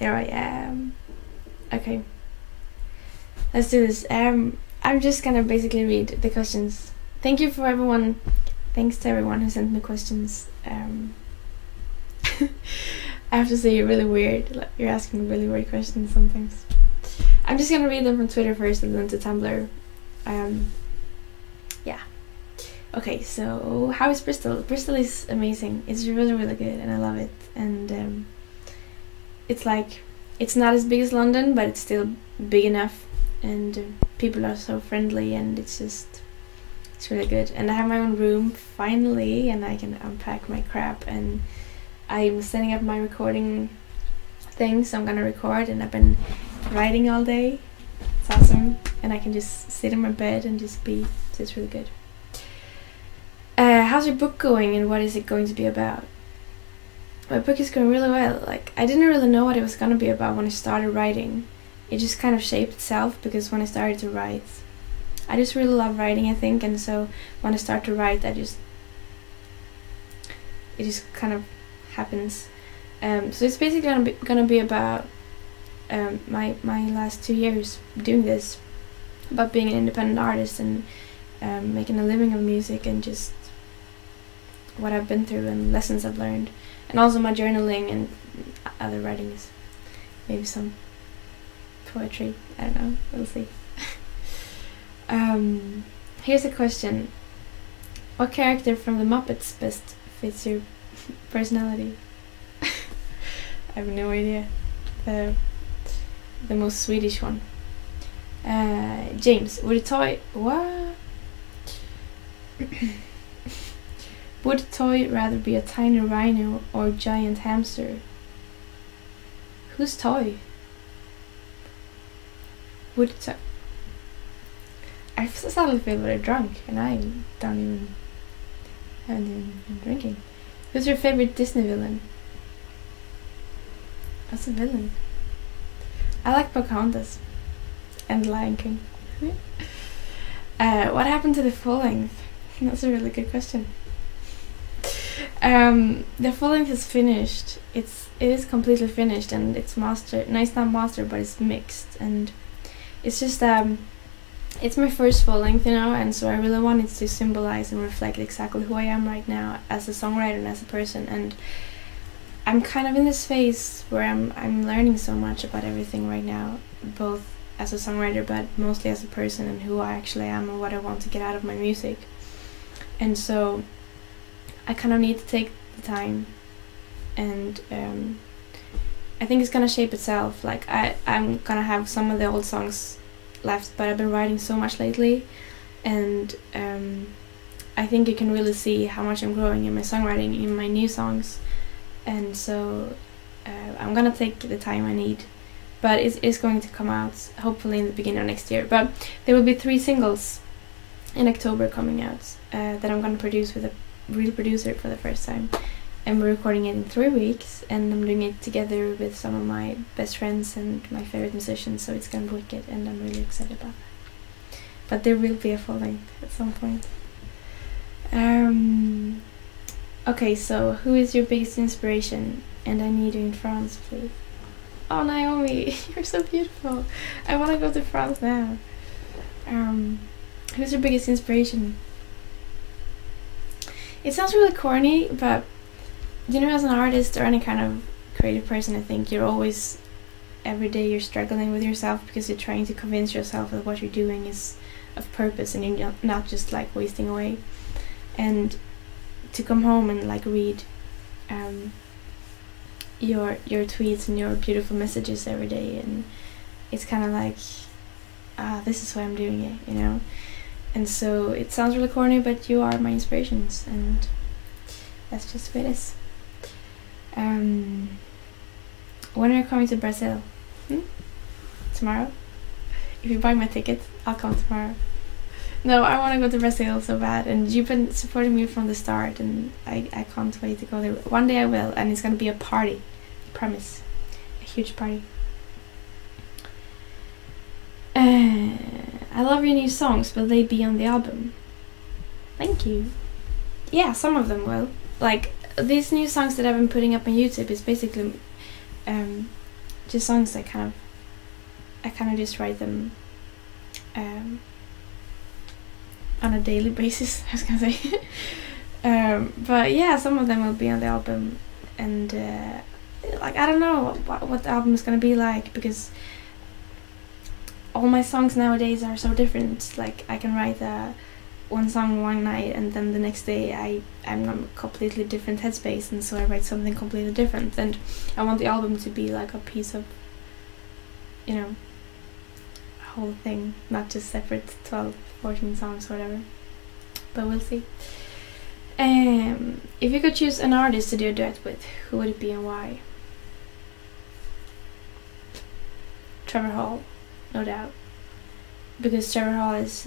There I am. Okay. Let's do this. I'm just gonna basically read the questions. Thank you for everyone. Thanks to everyone who sent me questions. I have to say you're really weird. Like, you're asking really weird questions sometimes. I'm just gonna read them from Twitter first and then to Tumblr. Yeah. Okay, so how is Bristol? Bristol is amazing. It's really, really good and I love it. And it's like, it's not as big as London, but it's still big enough. And people are so friendly and it's really good. And I have my own room finally and I can unpack my crap and I'm setting up my recording thing, so I'm gonna record, and I've been writing all day. It's awesome. And I can just sit in my bed and just be, so it's really good. How's your book going and what is it going to be about? My book is going really well. Like, I didn't really know what it was gonna be about when I started writing. It just kind of shaped itself, because when I started to write, I just really love writing, I think, and so when I start to write, it just kind of happens. So it's basically gonna be about my last 2 years doing this, about being an independent artist and making a living of music, and just what I've been through and lessons I've learned, and also my journaling and other writings, maybe some poetry. I don't know. We'll see. Here's a question: what character from the Muppets best fits your personality? I have no idea. The most Swedish one. James, would a toy... What? Would a toy rather be a tiny rhino or a giant hamster? Whose toy? Would a toy... I suddenly feel very drunk and I haven't even been drinking. Who's your favorite Disney villain? What's a villain? I like Pocahontas and Lion King. What happened to the full length? That's a really good question. The full length is finished. It is completely finished and it's mastered. No, it's not mastered, but it's mixed, and it's just it's my first full length, you know, and so I really wanted to symbolize and reflect exactly who I am right now as a songwriter and as a person. And I'm kind of in this phase where I'm learning so much about everything right now, both as a songwriter but mostly as a person, and who I actually am and what I want to get out of my music. And so I kind of need to take the time, and I think it's gonna shape itself. Like I'm gonna have some of the old songs left, but I've been writing so much lately, and I think you can really see how much I'm growing in my songwriting, in my new songs. And so I'm gonna take the time I need, but it's going to come out hopefully in the beginning of next year. But there will be 3 singles in October coming out that I'm gonna produce with a real producer for the first time, and we're recording it in 3 weeks, and I'm doing it together with some of my best friends and my favorite musicians, so it's gonna be wicked, and I'm really excited about that. But there will be a full length at some point. Okay, so who is your biggest inspiration? And I need you in France, please. Oh, Naomi, you're so beautiful. I want to go to France now. Who's your biggest inspiration? It sounds really corny, but you know, as an artist or any kind of creative person, I think you're always, every day you're struggling with yourself, because you're trying to convince yourself that what you're doing is of purpose and you're not just like wasting away. And to come home and like read your tweets and your beautiful messages every day, and it's kind of like, this is why I'm doing it, you know. And so it sounds really corny, but you are my inspirations, and that's just what it is. When are you coming to Brazil? Tomorrow? If you buy my ticket, I'll come tomorrow. No, I want to go to Brazil so bad, and you've been supporting me from the start, and I can't wait to go there. One day I will, and it's gonna be a party. I promise. A huge party. I love your new songs. Will they be on the album? Thank you. Yeah, some of them will. Like, these new songs that I've been putting up on YouTube is basically just songs that I kind of just write them on a daily basis, I was gonna say. But yeah, some of them will be on the album, and like, I don't know what the album is gonna be like, because all my songs nowadays are so different. Like, I can write one song one night, and then the next day I'm in a completely different headspace, and so I write something completely different. And I want the album to be like a piece of, you know, a whole thing, not just separate 12, 14 songs or whatever. But we'll see. If you could choose an artist to do a duet with, who would it be and why? Trevor Hall, no doubt, because Trevor Hall is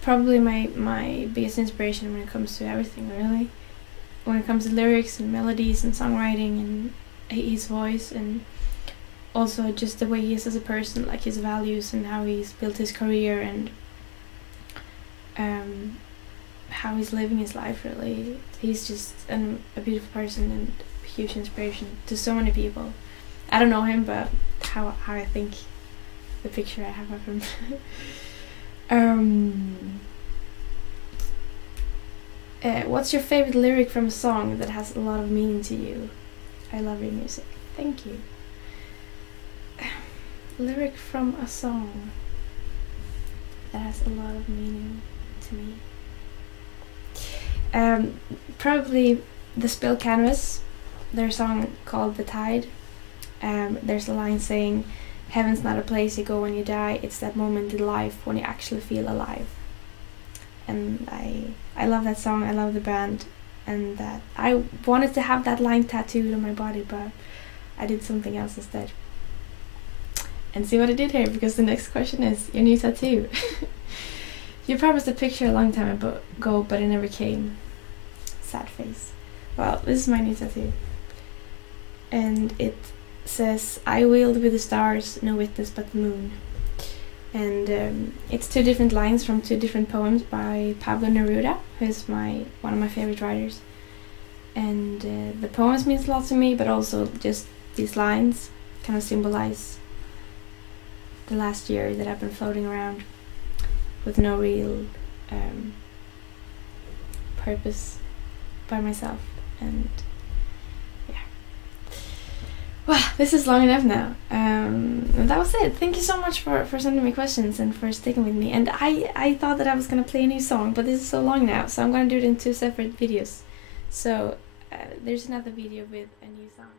probably my biggest inspiration when it comes to everything, really. When it comes to lyrics and melodies and songwriting and his voice, and also just the way he is as a person, like his values and how he's built his career, and how he's living his life, really. He's just a beautiful person and a huge inspiration to so many people. I don't know him, but how I think, the picture I have of him. What's your favorite lyric from a song that has a lot of meaning to you? I love your music. Thank you. Lyric from a song that has a lot of meaning to me. Probably The Spilled Canvas, their song called The Tide. There's a line saying, "Heaven's not a place you go when you die, it's that moment in life when you actually feel alive." And I love that song, I love the band, and that I wanted to have that line tattooed on my body, but I did something else instead. And see what I did here, because the next question is your new tattoo. You promised a picture a long time ago, but it never came. Sad face. Well, this is my new tattoo. And it says, "I wheeled with the stars, no witness but the moon." And it's two different lines from two different poems by Pablo Neruda, who is one of my favorite writers. And the poems means a lot to me, but also just these lines kind of symbolize the last year that I've been floating around with no real purpose by myself. And well, this is long enough now. And that was it. Thank you so much for sending me questions and for sticking with me. And I thought that I was going to play a new song, but this is so long now, so I'm going to do it in 2 separate videos. So there's another video with a new song.